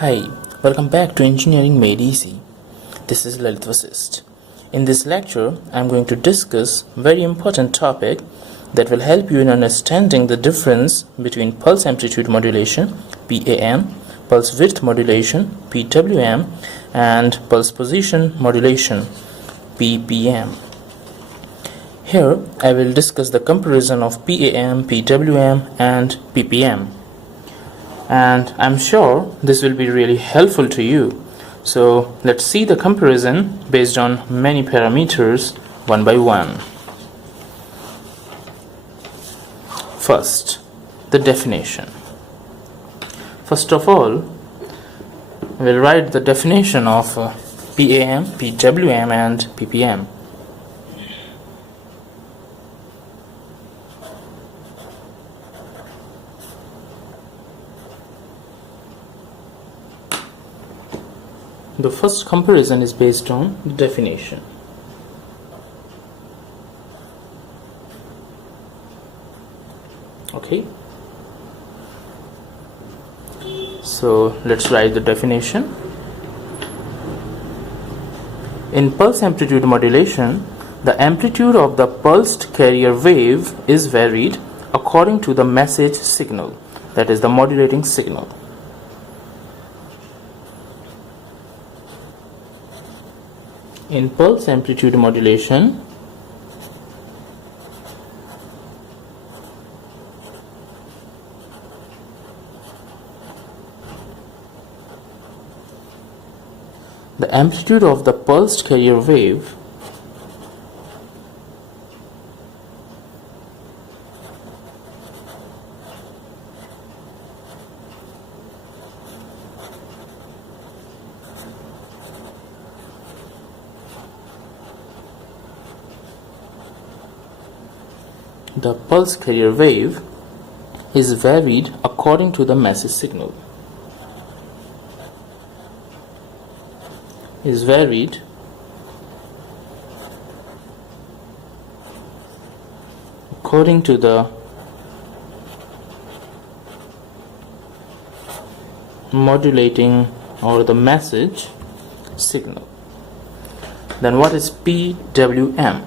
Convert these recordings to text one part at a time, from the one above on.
Hi, welcome back to Engineering Made Easy. This is Lalit Vasist. In this lecture, I am going to discuss a very important topic that will help you in understanding the difference between Pulse Amplitude Modulation (PAM), Pulse Width Modulation (PWM), and Pulse Position Modulation (PPM). Here, I will discuss the comparison of PAM, PWM, and PPM. And I'm sure this will be really helpful to you. So let's see the comparison based on many parameters one by one. First, the definition. First of all, we'll write the definition of PAM, PWM, and PPM. The first comparison is based on the definition. Okay, so let's write the definition. In pulse amplitude modulation, the amplitude of the pulsed carrier wave is varied according to the message signal, that is the modulating signal. In pulse amplitude modulation, the amplitude of the pulsed carrier wave is varied according to the message signal. Is varied according to the modulating or the message signal. Then what is PWM?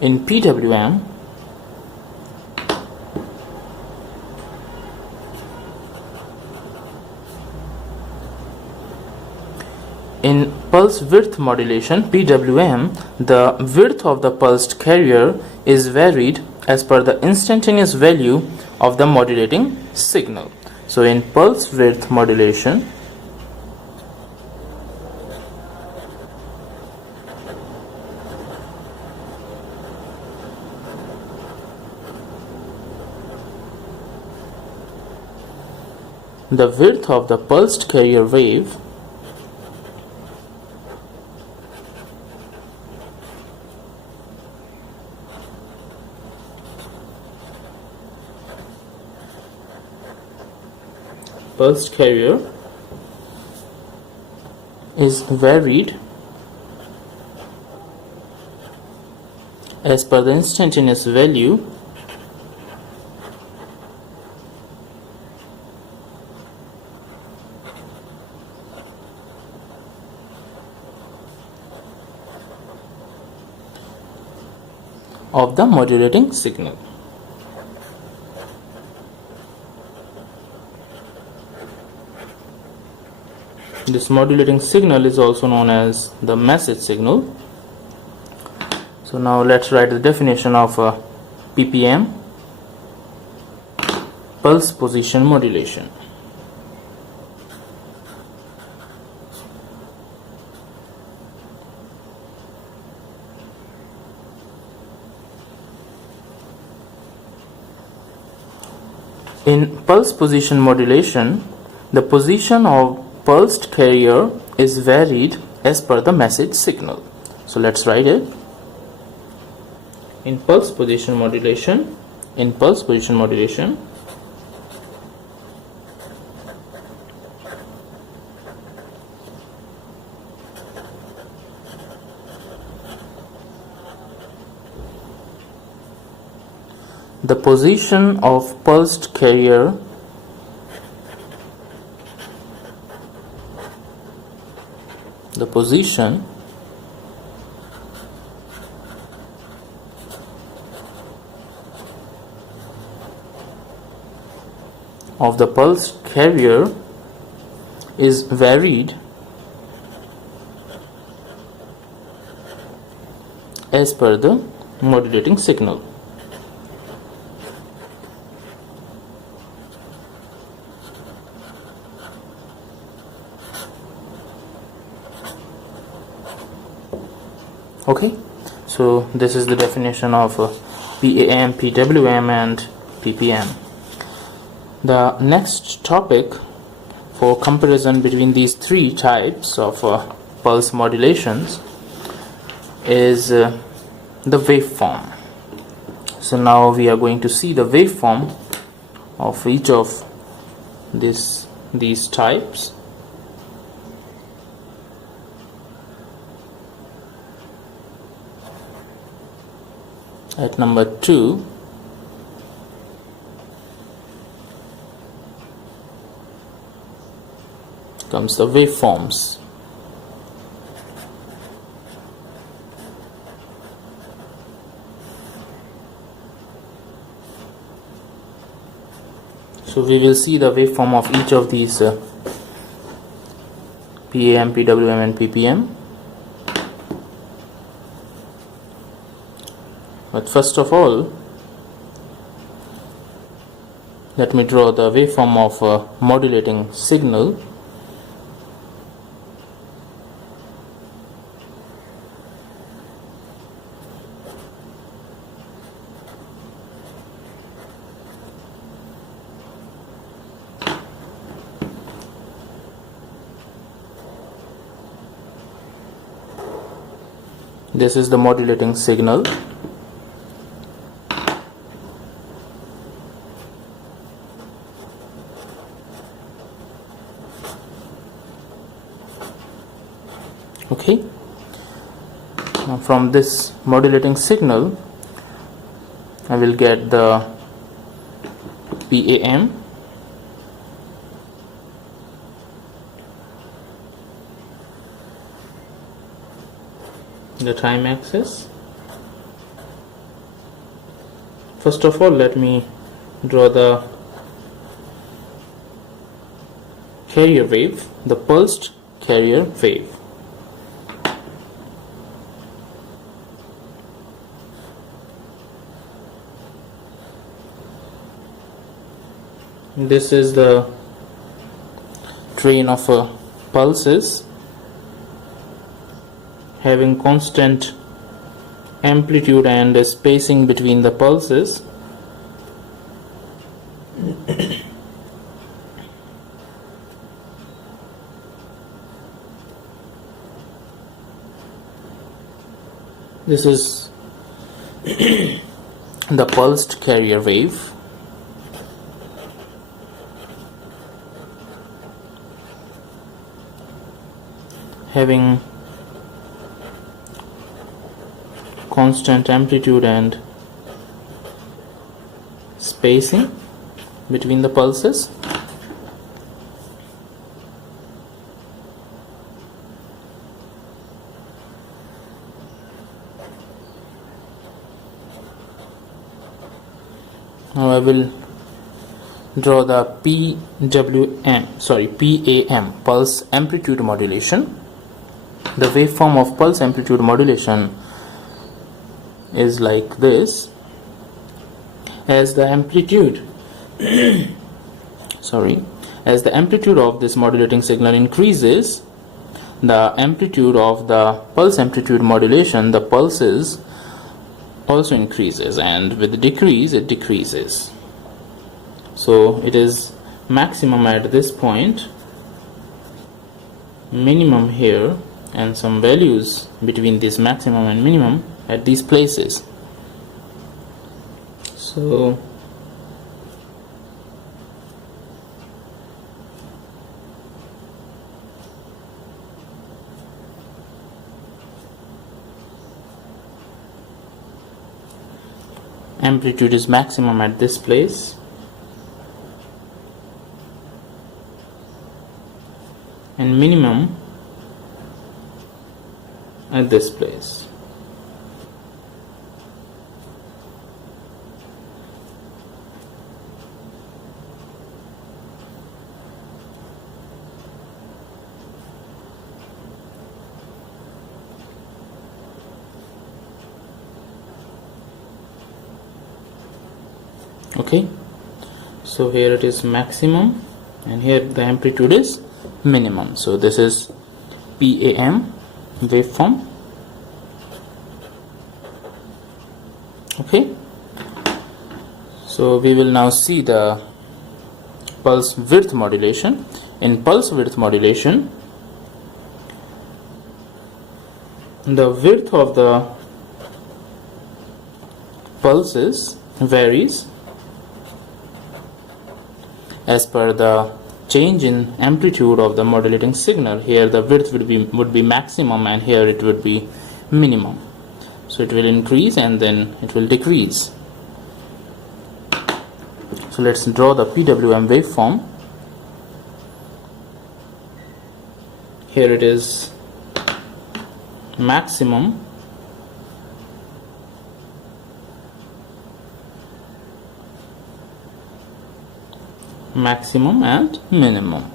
In PWM, in pulse width modulation (PWM), the width of the pulsed carrier is varied as per the instantaneous value of the modulating signal. So in pulse width modulation, the width of the pulsed carrier wave pulsed carrier is varied as per the instantaneous value of the modulating signal. This modulating signal is also known as the message signal. So now let's write the definition of PPM, Pulse Position Modulation. In pulse position modulation, the position of pulsed carrier is varied as per the message signal. So let's write it. In pulse position modulation, the position of pulsed carrier the position of the pulse carrier is varied as per the modulating signal. Okay, so this is the definition of PAM, PWM and PPM. The next topic for comparison between these three types of pulse modulations is the waveform. So now we are going to see the waveform of each of these types. At number 2, comes the waveforms. So we will see the waveform of each of these PAM, PWM and PPM. But first of all, let me draw the waveform of a modulating signal. This is the modulating signal. Okay, now from this modulating signal I will get the PAM, the time axis. First of all, let me draw the carrier wave, the pulsed carrier wave. This is the train of pulses having constant amplitude and spacing between the pulses. This is the pulsed carrier wave. Having constant amplitude and spacing between the pulses. Now I will draw the PAM, Pulse Amplitude Modulation. The waveform of Pulse Amplitude Modulation is like this. As the amplitude as the amplitude of this modulating signal increases, the amplitude of the pulse amplitude modulation, the pulses, also increases, and with the decrease it decreases. So it is maximum at this point, minimum here, and some values between this maximum and minimum at these places. So amplitude is maximum at this place, and minimum at this place. Okay, so here it is maximum and here the amplitude is minimum. So this is PAM waveform. Okay, so we will now see the pulse width modulation. In pulse width modulation, the width of the pulses varies as per the change in amplitude of the modulating signal. Here the width would be maximum and here it would be minimum. So it will increase and then it will decrease. So let's draw the PWM waveform. Here it is maximum, maximum and minimum.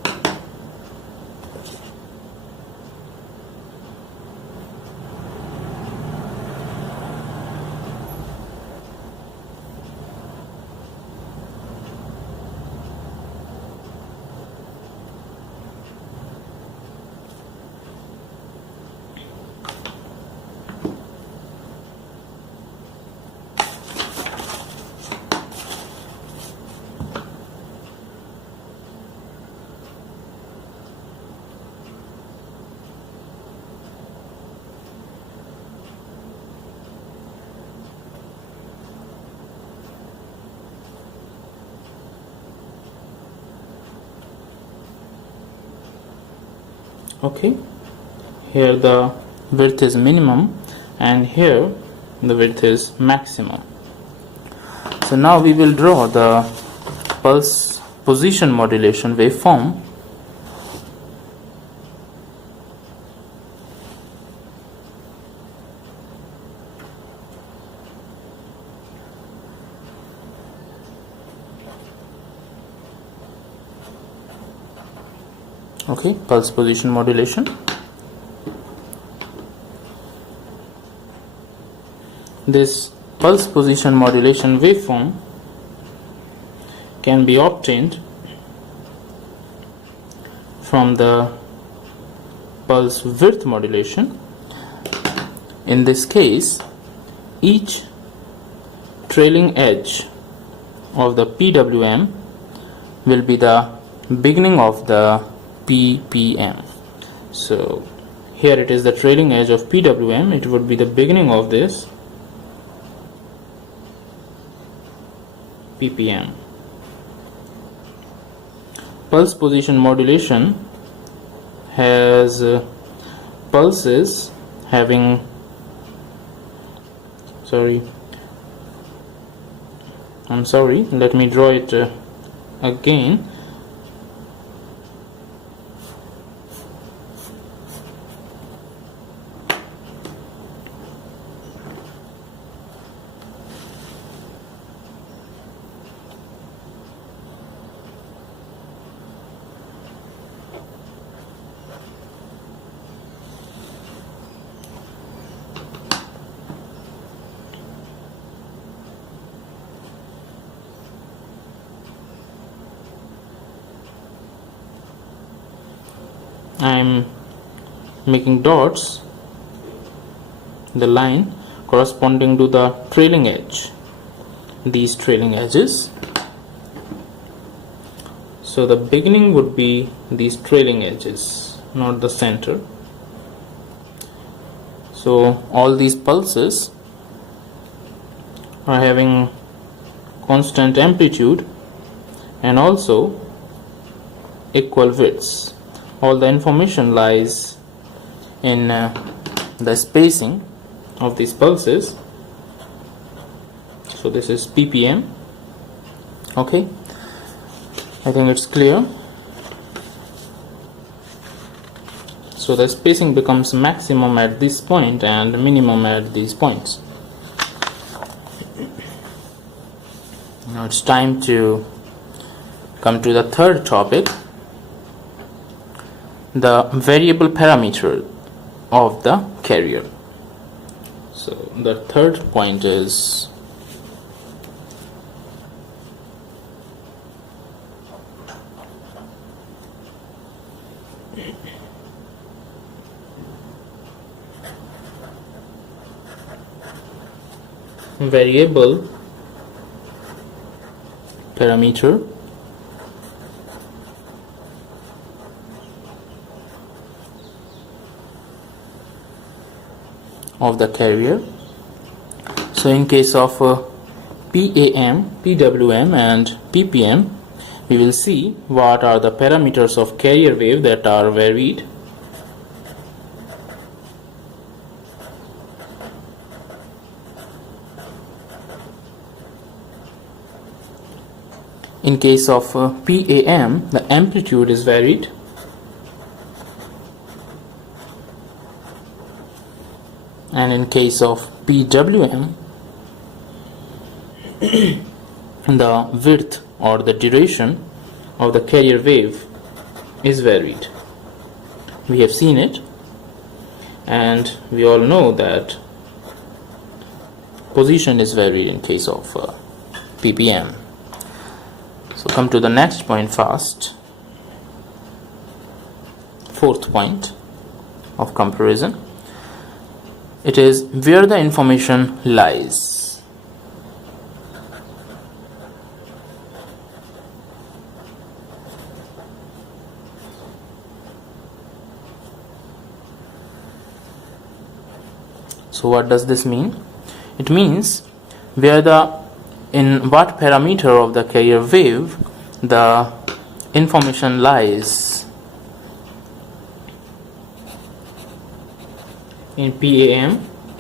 Okay, here the width is minimum and here the width is maximum. So now we will draw the pulse position modulation waveform. Okay, pulse position modulation. This pulse position modulation waveform can be obtained from the pulse width modulation. In this case, each trailing edge of the PWM will be the beginning of the PPM. So here it is the trailing edge of PWM, it would be the beginning of this PPM. Pulse position modulation has pulses having let me draw it again. I'm making dots, the line corresponding to the trailing edge, these trailing edges. So the beginning would be these trailing edges, not the center. So all these pulses are having constant amplitude and also equal widths. All the information lies in the spacing of these pulses. So this is PPM. Okay, I think it's clear. So the spacing becomes maximum at this point and minimum at these points. Now it's time to come to the third topic, the variable parameter of the carrier. So the third point is variable parameter of the carrier. So in case of PAM, PWM and PPM, we will see what are the parameters of carrier wave that are varied. In case of PAM, the amplitude is varied. And in case of PWM, the width or the duration of the carrier wave is varied. We have seen it, and we all know that position is varied in case of PPM. So come to the next point fast. Fourth point of comparison. It is where the information lies. So what does this mean? It means in what parameter of the carrier wave the information lies. In PAM,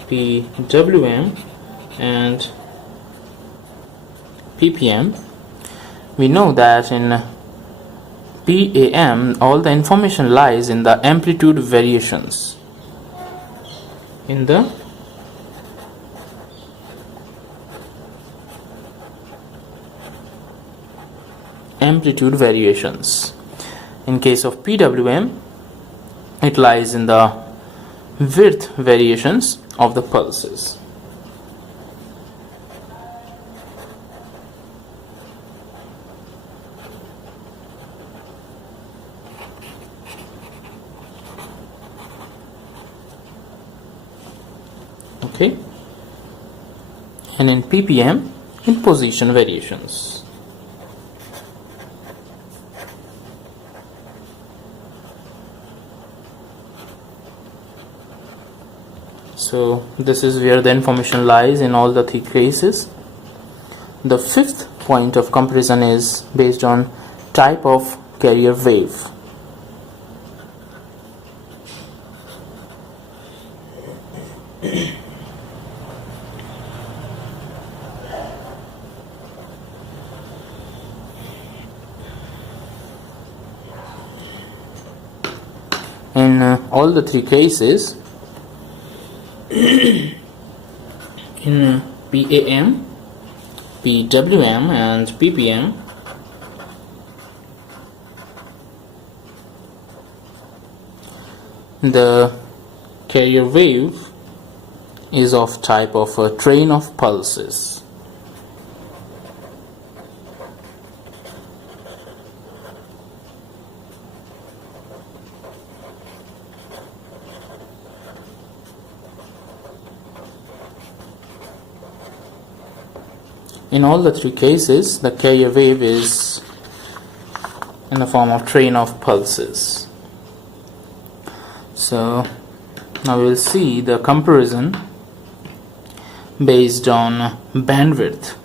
PWM and PPM, we know that in PAM all the information lies in the amplitude variations. In the amplitude variations. In case of PWM, it lies in the width variations of the pulses. Okay, and in PPM, in position variations. So this is where the information lies in all the three cases. The fifth point of comparison is based on type of carrier wave. In all the three cases, in PAM, PWM and PPM, the carrier wave is of type of a train of pulses. In all the three cases, the carrier wave is in the form of train of pulses. So now we will see the comparison based on bandwidth.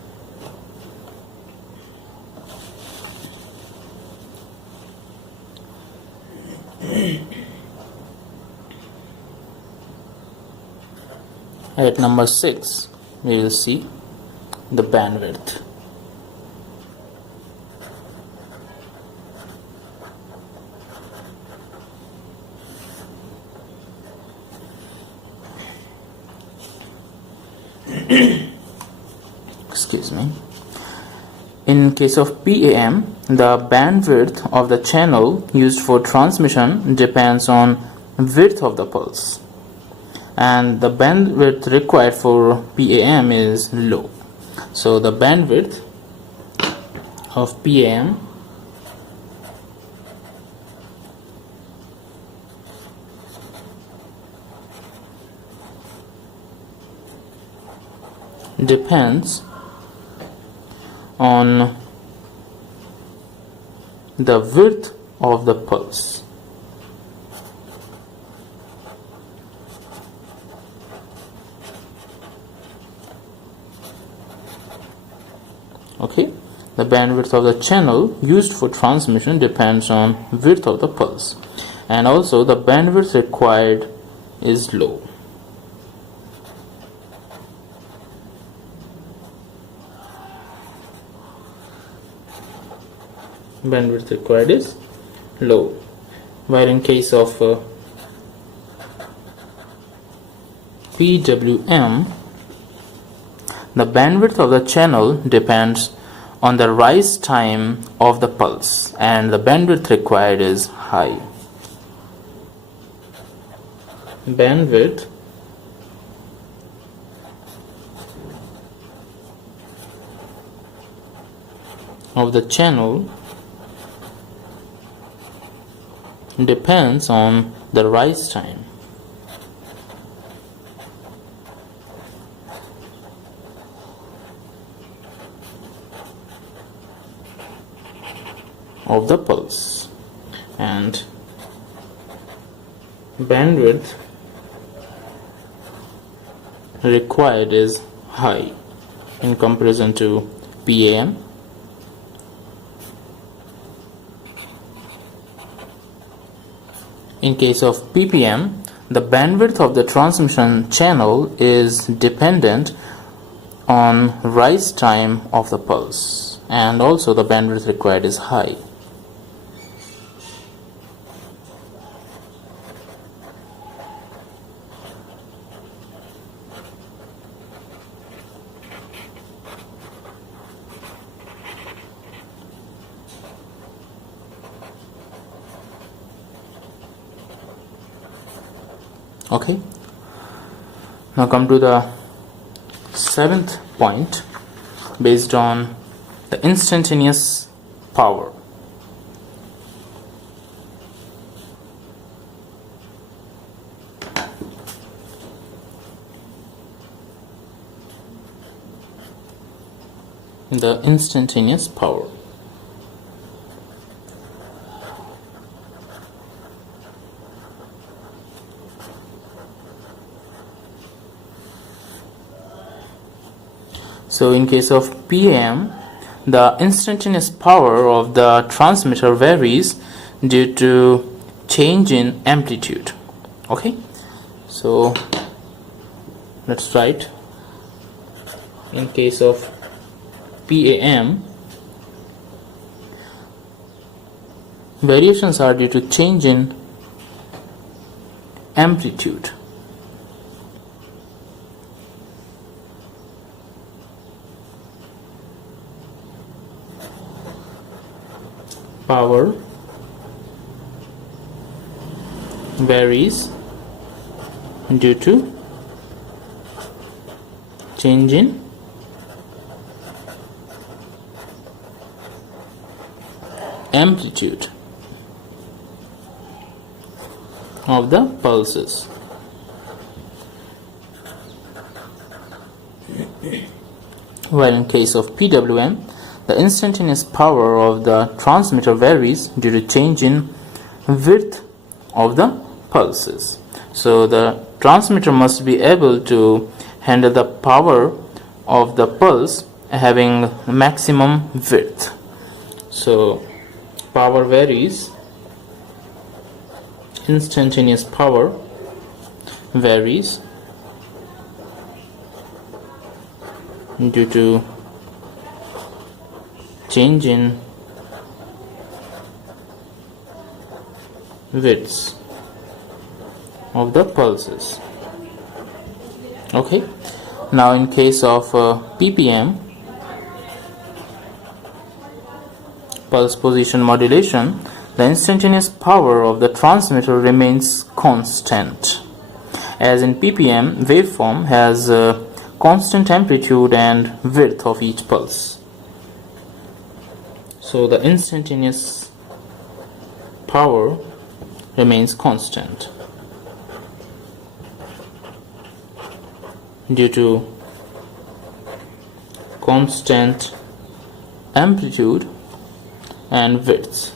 At number 6, we will see the bandwidth. excuse me. In case of PAM, the bandwidth of the channel used for transmission depends on width of the pulse, and the bandwidth required for PAM is low. So the bandwidth of PAM depends on the width of the pulse. Okay, the bandwidth of the channel used for transmission depends on width of the pulse, and also the bandwidth required is low. Bandwidth required is low, while in case of PWM, the bandwidth of the channel depends on the rise time of the pulse, and the bandwidth required is high. Bandwidth of the channel depends on the rise time. Of the pulse, and bandwidth required is high in comparison to PAM. In case of PPM, the bandwidth of the transmission channel is dependent on rise time of the pulse, and also the bandwidth required is high. Okay, now come to the seventh point, based on the instantaneous power. The instantaneous power. So in case of PAM, the instantaneous power of the transmitter varies due to change in amplitude. Okay, so let's write. In case of PAM, variations are due to change in amplitude. Power varies due to change in amplitude of the pulses. While in case of PWM, the instantaneous power of the transmitter varies due to change in width of the pulses. So the transmitter must be able to handle the power of the pulse having maximum width. So power varies, instantaneous power varies due to change in widths of the pulses. Okay, now in case of PPM, pulse position modulation, the instantaneous power of the transmitter remains constant. As in PPM, waveform has a constant amplitude and width of each pulse. So the instantaneous power remains constant due to constant amplitude and width.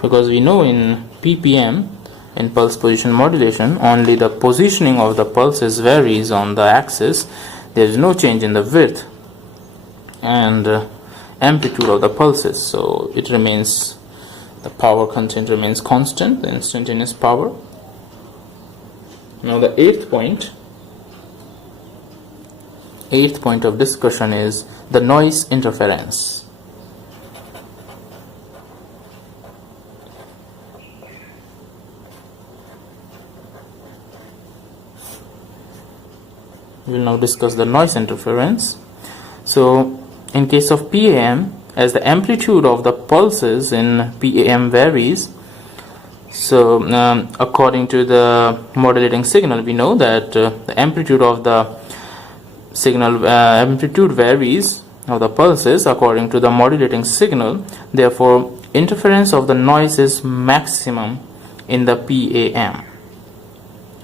Because we know in PPM, in pulse position modulation, only the positioning of the pulses varies on the axis. There is no change in the width and amplitude of the pulses, so it remains, the power content remains constant, the instantaneous power. Now the eighth point of discussion is the noise interference. We will now discuss the noise interference. So in case of PAM, as the amplitude of the pulses in PAM varies, so according to the modulating signal, we know that the amplitude of the signal amplitude varies of the pulses according to the modulating signal. Therefore, interference of the noise is maximum in the PAM.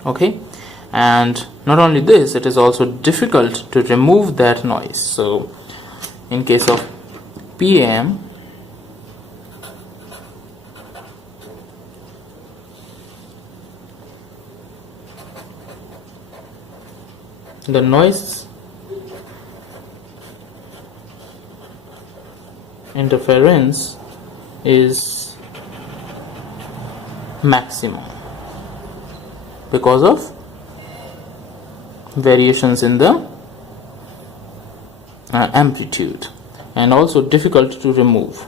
Okay, and not only this, it is also difficult to remove that noise. So in case of PAM, the noise interference is maximum because of variations in the amplitude, and also difficult to remove.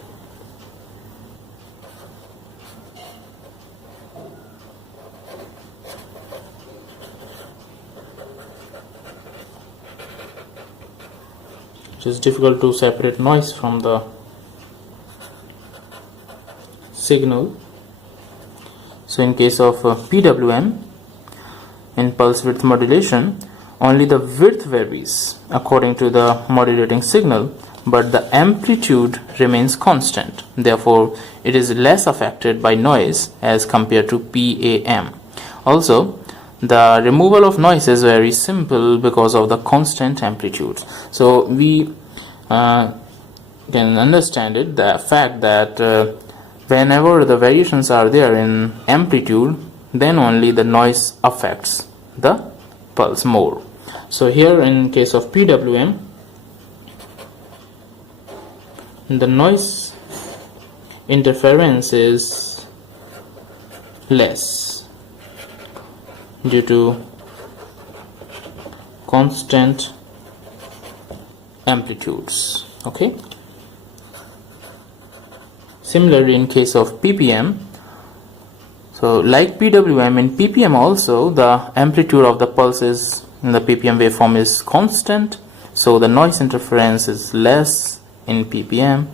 It is difficult to separate noise from the signal. So in case of PWM, in pulse width modulation, only the width varies according to the modulating signal, but the amplitude remains constant. Therefore, it is less affected by noise as compared to PAM. Also, the removal of noise is very simple because of the constant amplitudes. So we can understand it, the fact that whenever the variations are there in amplitude, then only the noise affects the pulse more. So here in case of PWM, the noise interference is less due to constant amplitudes. Okay. Similarly, in case of PPM, so like PWM, in PPM also the amplitude of the pulses in the PPM waveform is constant, so the noise interference is less in PPM.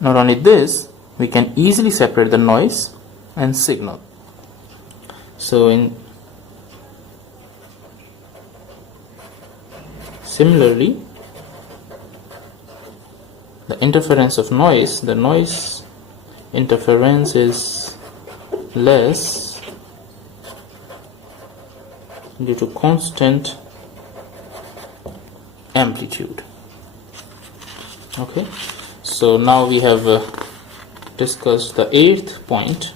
Not only this, we can easily separate the noise and signal. So similarly, the interference of noise, the noise interference is less due to constant amplitude. Okay, so now we have discussed the eighth point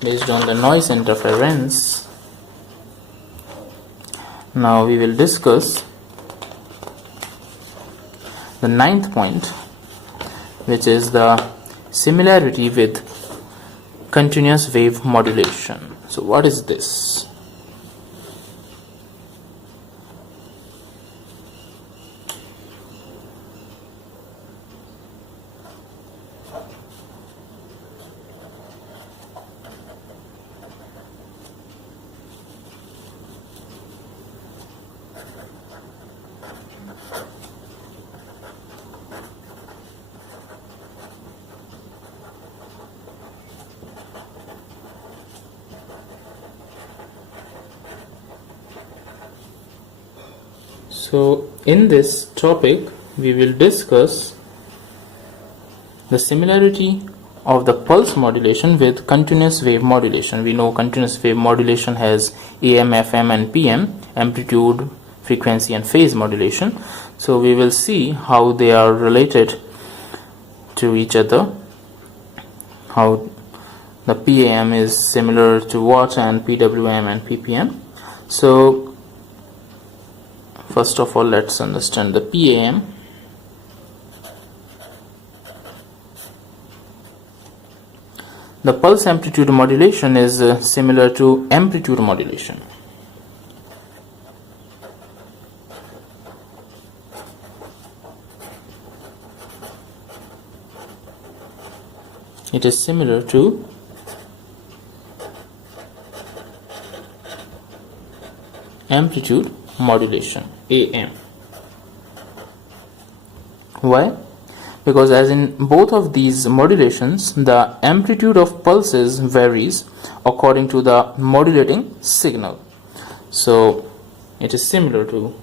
based on the noise interference. Now we will discuss the ninth point, which is the similarity with continuous wave modulation. So what is this? So in this topic we will discuss the similarity of the pulse modulation with continuous wave modulation. We know continuous wave modulation has AM, FM and PM, amplitude, frequency and phase modulation. So we will see how they are related to each other, how the PAM is similar to what and PWM and PPM. So first of all, let's understand the PAM. The pulse amplitude modulation is similar to amplitude modulation. It is similar to amplitude modulation, AM. Why? Because as in both of these modulations, the amplitude of pulses varies according to the modulating signal. So it is similar to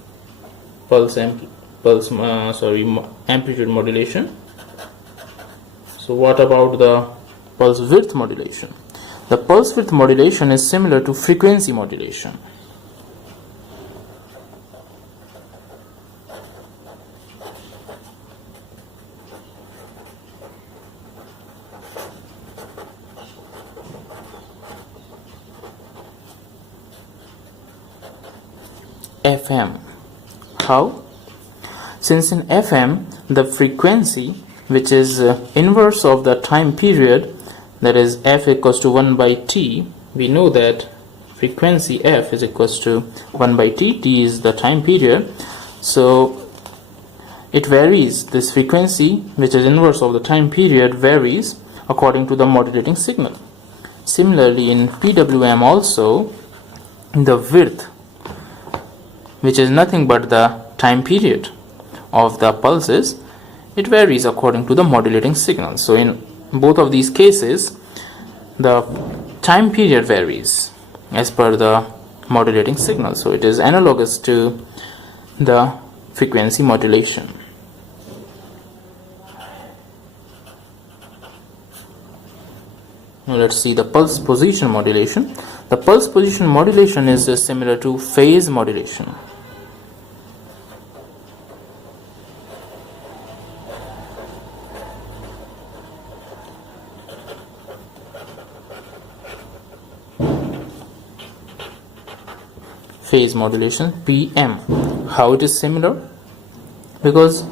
amplitude modulation. So what about the pulse width modulation? The pulse width modulation is similar to frequency modulation. FM. How? Since in FM the frequency, which is inverse of the time period, that is f equals to 1 by t, we know that frequency f is equals to 1 by t, t is the time period, so it varies. This frequency, which is inverse of the time period, varies according to the modulating signal. Similarly in PWM also, the width, which is nothing but the time period of the pulses, it varies according to the modulating signal. So in both of these cases the time period varies as per the modulating signal, so it is analogous to the frequency modulation. Now let's see the pulse position modulation. The pulse position modulation is similar to phase modulation. Phase modulation, PM. How it is similar? Because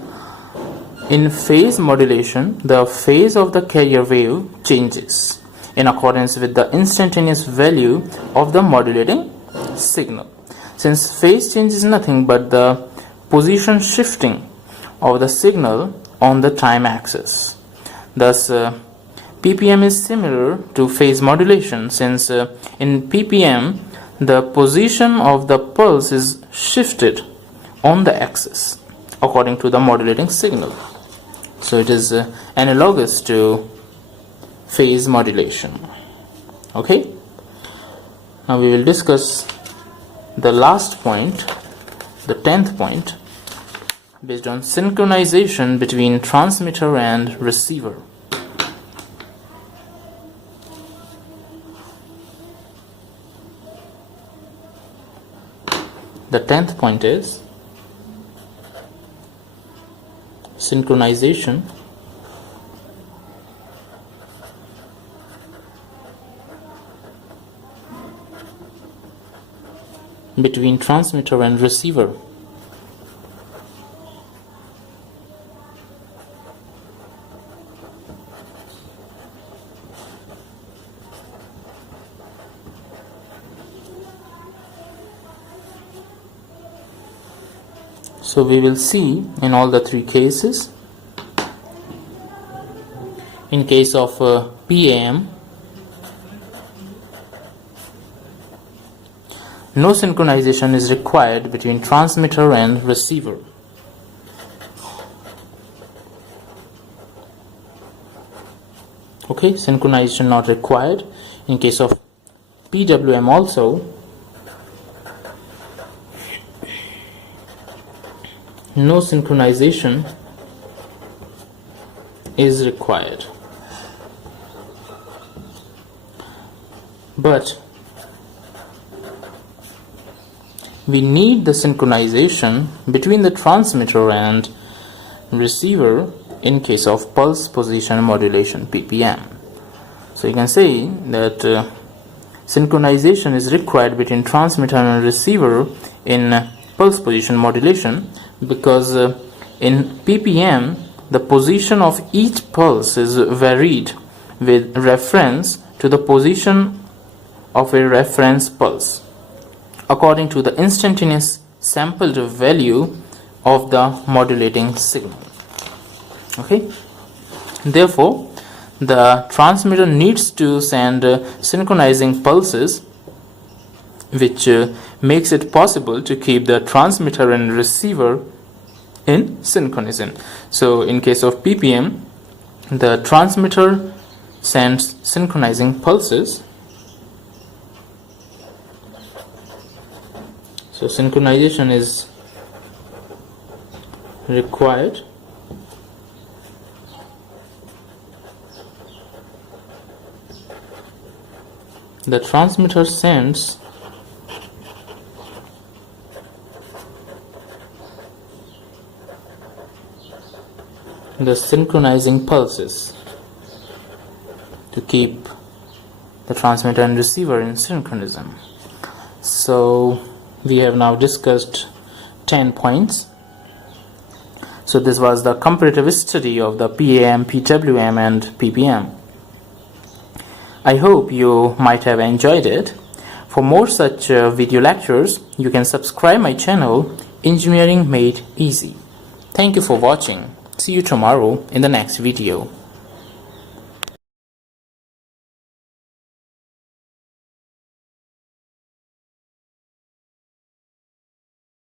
in phase modulation the phase of the carrier wave changes in accordance with the instantaneous value of the modulating signal. Since phase change is nothing but the position shifting of the signal on the time axis, thus PPM is similar to phase modulation, since in PPM the position of the pulse is shifted on the axis according to the modulating signal. So it is analogous to phase modulation. Okay, now we will discuss the last point, the 10th point, based on synchronization between transmitter and receiver. The 10th point is synchronization between transmitter and receiver. So we will see in all the three cases. In case of PAM, no synchronization is required between transmitter and receiver. Okay, synchronization not required. In case of PWM also, no synchronization is required. But we need the synchronization between the transmitter and receiver in case of pulse position modulation PPM. So you can say that synchronization is required between transmitter and receiver in pulse position modulation because in PPM the position of each pulse is varied with reference to the position of a reference pulse according to the instantaneous sampled value of the modulating signal. Okay, therefore the transmitter needs to send synchronizing pulses, which makes it possible to keep the transmitter and receiver in synchronism. So in case of PPM, the transmitter sends synchronizing pulses. So synchronization is required. The transmitter sends the synchronizing pulses to keep the transmitter and receiver in synchronism. So we have now discussed 10 points. So this was the comparative study of the PAM, PWM and PPM. I hope you might have enjoyed it. For more such video lectures, you can subscribe my channel Engineering Made Easy. Thank you for watching. See you tomorrow in the next video.